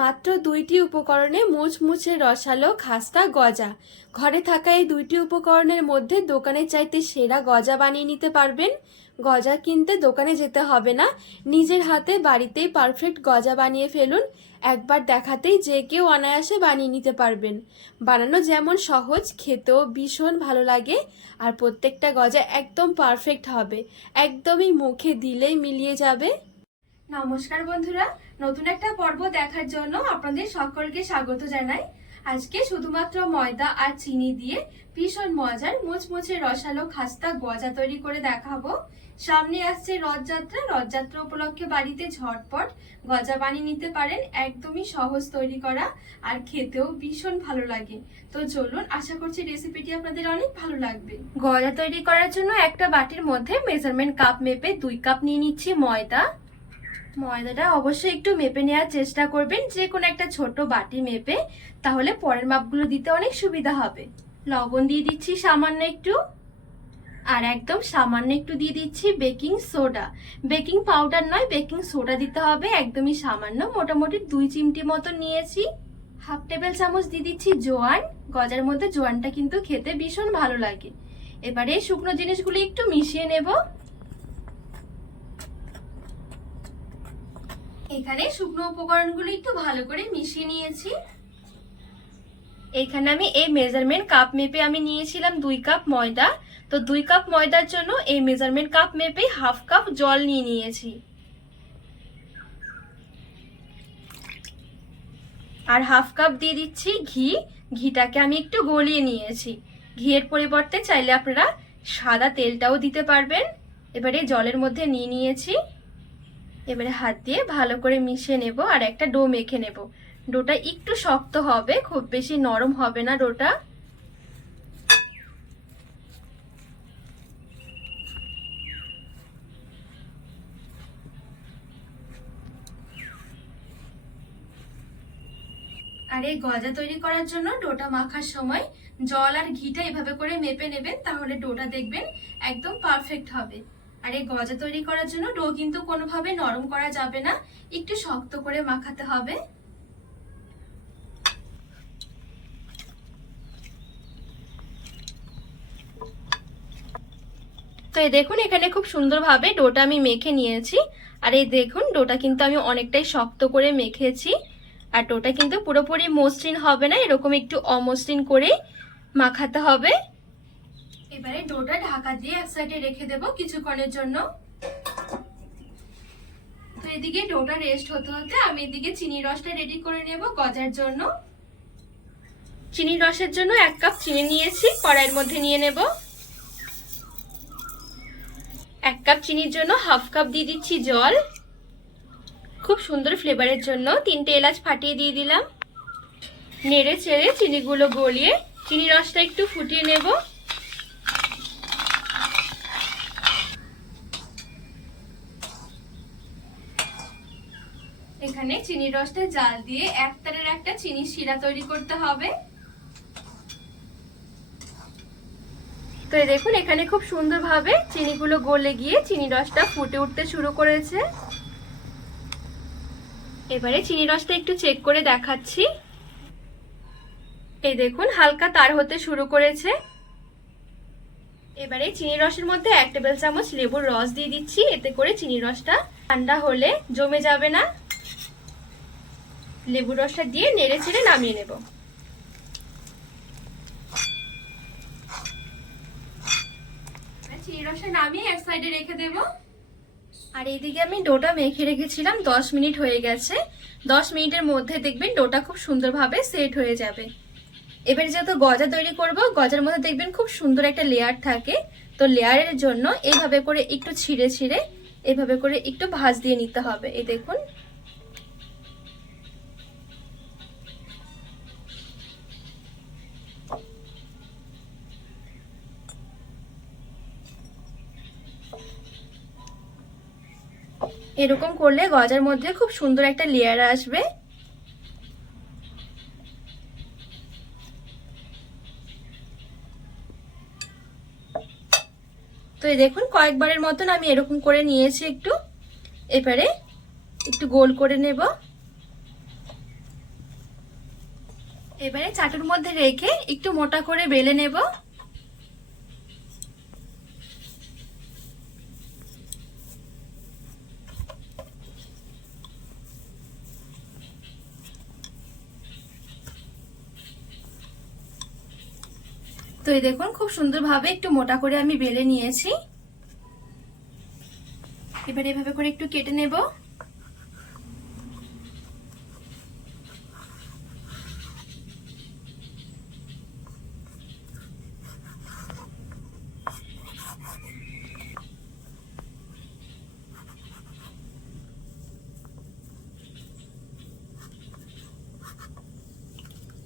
মাত্র দুইটি উপকরণে মুচমুচে রসালো খাস্তা গজা। ঘরে থাকা এই দুইটি উপকরণের মধ্যে দোকানের চাইতে সেরা গজা বানিয়ে নিতে পারবেন। গজা কিনতে দোকানে যেতে হবে না। নিজের হাতে বাড়িতেই পারফেক্ট গজা বানিয়ে ফেলুন। একবার দেখাতেই যে কেউ অনায়াসে বানিয়ে নিতে পারবেন। বানানো যেমন সহজ, খেতেও ভীষণ ভালো লাগে আর প্রত্যেকটা গজা একদম পারফেক্ট হবে। একদমই মুখে দিলেই মিলিয়ে যাবে। নমস্কার বন্ধুরা, নতুন একটা পর্ব দেখার জন্য আপনাদের সকলকে স্বাগত জানাই। আজকে শুধুমাত্র ময়দা আর চিনি দিয়ে ভীষণ মজার মুচমুচে রসালো খাস্তা গজা তৈরি করে দেখাবো। সামনে আসছে রথযাত্রা। রথযাত্রা উপলক্ষে বাড়িতে ঝটপট গজা বানিয়ে নিতে পারেন। একদমই সহজ তৈরি করা আর খেতেও ভীষণ ভালো লাগে। তো চলুন, আশা করছি রেসিপিটি আপনাদের অনেক ভালো লাগবে। গজা তৈরি করার জন্য একটা বাটির মধ্যে মেজারমেন্ট কাপ মেপে দুই কাপ নিয়ে নিচ্ছি ময়দা। ময়দাটা অবশ্যই একটু মেপে নেওয়ার চেষ্টা করবেন, যে কোনো একটা ছোট বাটি মেপে, তাহলে পরের মাপগুলো দিতে অনেক সুবিধা হবে। লবণ দিয়ে দিচ্ছি সামান্য একটু, আর একদম সামান্য একটু দিয়ে দিচ্ছি বেকিং সোডা। বেকিং পাউডার নয়, বেকিং সোডা দিতে হবে, একদমই সামান্য। মোটামুটি দুই চিমটি মতো নিয়েছি। হাফ টেবিল চামচ দিয়ে দিচ্ছি জোয়ান। গজার মধ্যে জোয়ানটা কিন্তু খেতে ভীষণ ভালো লাগে। এবারে শুকনো জিনিসগুলো একটু মিশিয়ে নেব। এখানে শুকনো উপকরণগুলো একটু ভালো করে মিশিয়ে নিয়েছি। এখানে আমি এই মেজারমেন্ট কাপ মেপে আমি নিয়েছিলাম দুই কাপ ময়দা। তো দুই কাপ ময়দার জন্য এই মেজারমেন্ট কাপ মেপে হাফ কাপ জল নিয়ে নিয়েছি। আর হাফ কাপ দিয়ে দিচ্ছি ঘি। ঘিটাকে আমি একটু গলিয়ে নিয়েছি। ঘিয়ের পরিবর্তে চাইলে আপনারা সাদা তেলটাও দিতে পারবেন। এবারে জলের মধ্যে নিয়ে নিয়েছি। এবারে হাত দিয়ে ভালো করে মিশিয়ে নেব আর একটা ডো মেখে নেব। ডোটা একটু শক্ত হবে, খুব বেশি নরম হবে না ডোটা। আর এই গজা তৈরি করার জন্য ডোটা মাখার সময় জল আর ঘিটা এভাবে করে মেপে নেবেন, তাহলে ডোটা দেখবেন একদম পারফেক্ট হবে। আর এই গজা তৈরি করার জন্য ডো কিন্তু কোনোভাবে নরম করা যাবে না। একটু শক্ত করে মাখাতে হবে। তো এই দেখুন, এখানে খুব সুন্দরভাবে ডোটা আমি মেখে নিয়েছি। আর এই দেখুন, ডোটা কিন্তু আমি অনেকটাই শক্ত করে মেখেছি। আর ডোটা কিন্তু পুরোপুরি মসৃণ হবে না, এরকম একটু অমসৃণ করে মাখাতে হবে। এবারে ডোটা ঢাকা দিয়ে এক সাইডে রেখে দেব কিছুক্ষণের জন্য। তো এদিকে ডোটা রেস্ট হতে হতে আমি এদিকে চিনি রসটা রেডি করে নেব গজার জন্য। চিনি রসের জন্য এক কাপ চিনি নিয়েছি, কড়াইয়ের মধ্যে নিয়ে নেব। এক কাপ চিনির জন্য হাফ কাপ দিয়ে দিচ্ছি জল। খুব সুন্দর ফ্লেভারের জন্য তিনটে এলাচ ফাটিয়ে দিয়ে দিলাম। নেড়ে চেড়ে চিনিগুলো গলিয়ে চিনি রসটা একটু ফুটিয়ে নেব। এখানে চিনির রসটা জাল দিয়ে এক তারের একটা চিনি শিরা তৈরি করতে হবে। তো দেখুন, এখানে খুব সুন্দরভাবে চিনিগুলো গলে গিয়ে চিনি রসটা ফুটে উঠতে শুরু করেছে। এবারে চিনি রসটা একটু চেক করে দেখাচ্ছি। এই দেখুন, হালকা তার হতে শুরু করেছে। এবারে চিনি রসের মধ্যে এক টেবিল চামচ লেবুর রস দিয়ে দিচ্ছি, এতে করে চিনি রসটা ঠান্ডা হলে জমে যাবে না। লেবুর রসটা দিয়ে নেড়ে চেড়ে নামিয়ে নেব। চিনি রসটা নামিয়ে এক সাইডে রেখে দেব। আর এইদিকে আমি ডোটা মেখে রেখেছিলাম দশ মিনিট হয়ে গেছে। দশ মিনিটের মধ্যে দেখবেন ডোটা খুব সুন্দরভাবে সেট হয়ে যাবে। এবারে যেহেতু গজা তৈরি করব গজার মধ্যে দেখবেন খুব সুন্দর একটা লেয়ার থাকে। তো লেয়ারের জন্য এইভাবে করে একটু ছিঁড়ে ছিঁড়ে এভাবে করে একটু ভাজ দিয়ে নিতে হবে। এই দেখুন এরকম করলে গজার মধ্যে খুব সুন্দর একটা লেয়ার আসবে। তো এই দেখুন, কয়েকবারের মতন আমি এরকম করে নিয়েছি একটু। এবারে একটু গোল করে নেব। এবারে চাটুর মধ্যে রেখে একটু মোটা করে বেলে নেব। তো এই দেখুন, খুব সুন্দরভাবে একটু মোটা করে আমি বেলে নিয়েছি। এবার এভাবে করে একটু কেটে নেব।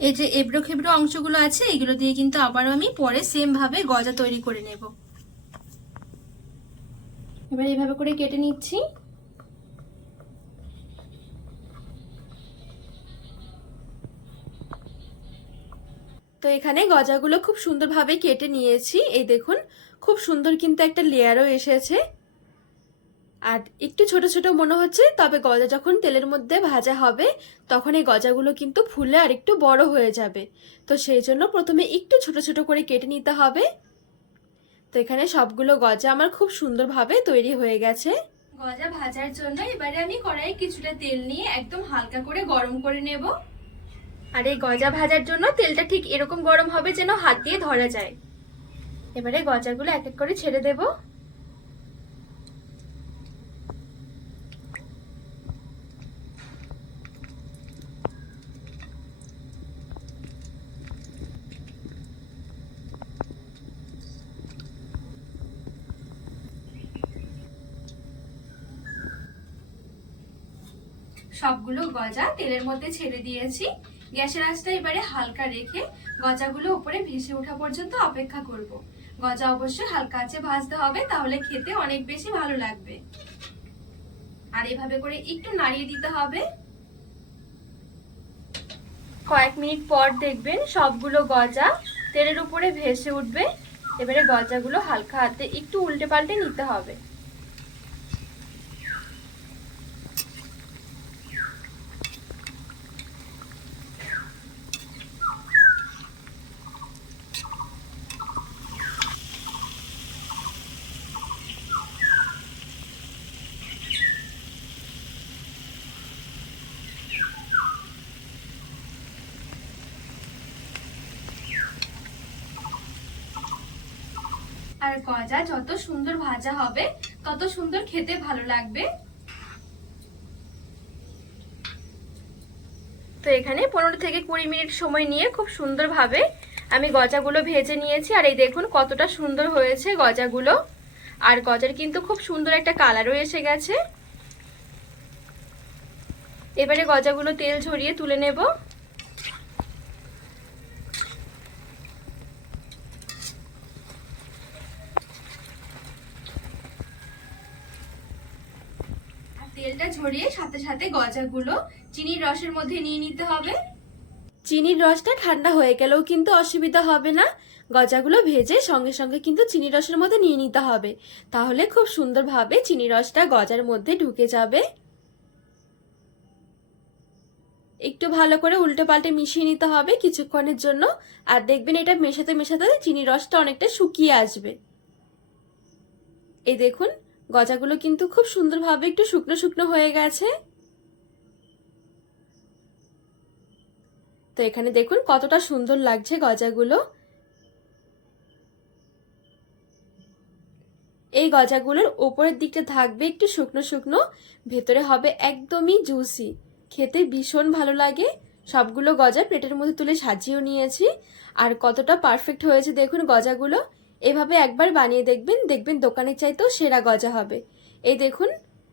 এই যে এবড়ো খেবড়ো অংশগুলো আছে, এগুলো দিয়ে কিন্তু আবারও আমি পরে সেম ভাবে গজা তৈরি করে নেব। এবার এইভাবে করে কেটে নিচ্ছি। তো এখানে গজাগুলো খুব সুন্দরভাবে কেটে নিয়েছি। এই দেখুন, খুব সুন্দর কিন্তু একটা লেয়ারও এসেছে। আর একটু ছোট ছোট মনে হচ্ছে, তবে গজা যখন তেলের মধ্যে ভাজা হবে, তখন এই গজাগুলো কিন্তু ফুলে আর একটু বড় হয়ে যাবে। তো সেই জন্য প্রথমে একটু ছোট ছোট করে কেটে নিতে হবে। তো এখানে সবগুলো গজা আমার খুব সুন্দরভাবে তৈরি হয়ে গেছে। গজা ভাজার জন্য এবারে আমি কড়াইয়ে কিছুটা তেল নিয়ে একদম হালকা করে গরম করে নেব। আর এই গজা ভাজার জন্য তেলটা ঠিক এরকম গরম হবে যেন হাত দিয়ে ধরা যায়। এবারে গজাগুলো এক এক করে ছেড়ে দেব। সবগুলো গজা তেলের মধ্যে ছেড়ে দিয়েছি। গ্যাসের আঁচটা এবারে হালকা রেখে গজাগুলো উপরে ভেসে ওঠা পর্যন্ত অপেক্ষা করব। গজা অবশ্যই হালকা আছে ভাজতে হবে, তাহলে খেতে অনেক বেশি ভালো লাগবে। আর এভাবে করে একটু নাড়িয়ে দিতে হবে। কয়েক মিনিট পর দেখবেন সবগুলো গজা তেলের উপরে ভেসে উঠবে। এবারে গজাগুলো হালকা হাতে একটু উল্টে পাল্টে নিতে হবে। গজা যত সুন্দর ভাজা হবে, তত সুন্দর খেতে ভালো লাগবে। তো এখানে পনেরো থেকে কুড়ি মিনিট সময় নিয়ে খুব সুন্দরভাবে আমি গজাগুলো ভেজে নিয়েছি। আর এই দেখুন কতটা সুন্দর হয়েছে গজাগুলো। আর গজার কিন্তু খুব সুন্দর একটা কালারও এসে গেছে। এবারে গজাগুলো তেল ঝরিয়ে তুলে নেব। তেলটা ঝরিয়ে সাথে সাথে গজাগুলো চিনির রসের মধ্যে নিয়ে নিতে হবে। চিনির রসটা ঠান্ডা হয়ে গেলেও কিন্তু অসুবিধা হবে না। গজাগুলো ভেজে সঙ্গে সঙ্গে কিন্তু চিনি রসের মধ্যে নিয়ে নিতে হবে। তাহলে খুব সুন্দরভাবে চিনি রসটা গজার মধ্যে ঢুকে যাবে। একটু ভালো করে উল্টে পাল্টে মিশিয়ে নিতে হবে কিছুক্ষণের জন্য। আর দেখবেন এটা মেশাতে মেশাতে চিনি রসটা অনেকটা শুকিয়ে আসবে। এই দেখুন গজাগুলো কিন্তু খুব সুন্দরভাবে একটু শুকনো শুকনো হয়ে গেছে। তো এখানে দেখুন কতটা সুন্দর লাগছে গজাগুলো। এই গজাগুলোর ওপরের দিকটা থাকবে একটু শুকনো শুকনো, ভেতরে হবে একদমই জুসি। খেতে ভীষণ ভালো লাগে। সবগুলো গজা প্লেটের মধ্যে তুলে সাজিয়েও নিয়েছি। আর কতটা পারফেক্ট হয়েছে দেখুন গজাগুলো। এভাবে একবার বানিয়ে দেখবেন দেখবেন দোকানের চাইতেও সেরা গজা হবে। এই দেখুন,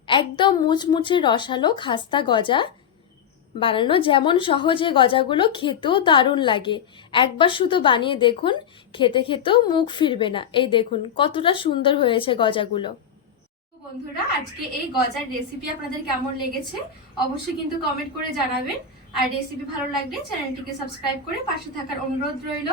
একদম মুচমুচে রসালো খাস্তা গজা। বানানো যেমন সহজে গজাগুলো খেতেও দারুণ লাগে। একবার শুধু বানিয়ে দেখুন, খেতে খেতেও মুখ ফিরবে না। এই দেখুন, কতটা সুন্দর হয়েছে গজাগুলো। বন্ধুরা, আজকে এই গজার রেসিপি আপনাদের কেমন লেগেছে অবশ্যই কিন্তু কমেন্ট করে জানাবেন। আর রেসিপি ভালো লাগলে চ্যানেলটিকে সাবস্ক্রাইব করে পাশে থাকার অনুরোধ রইল।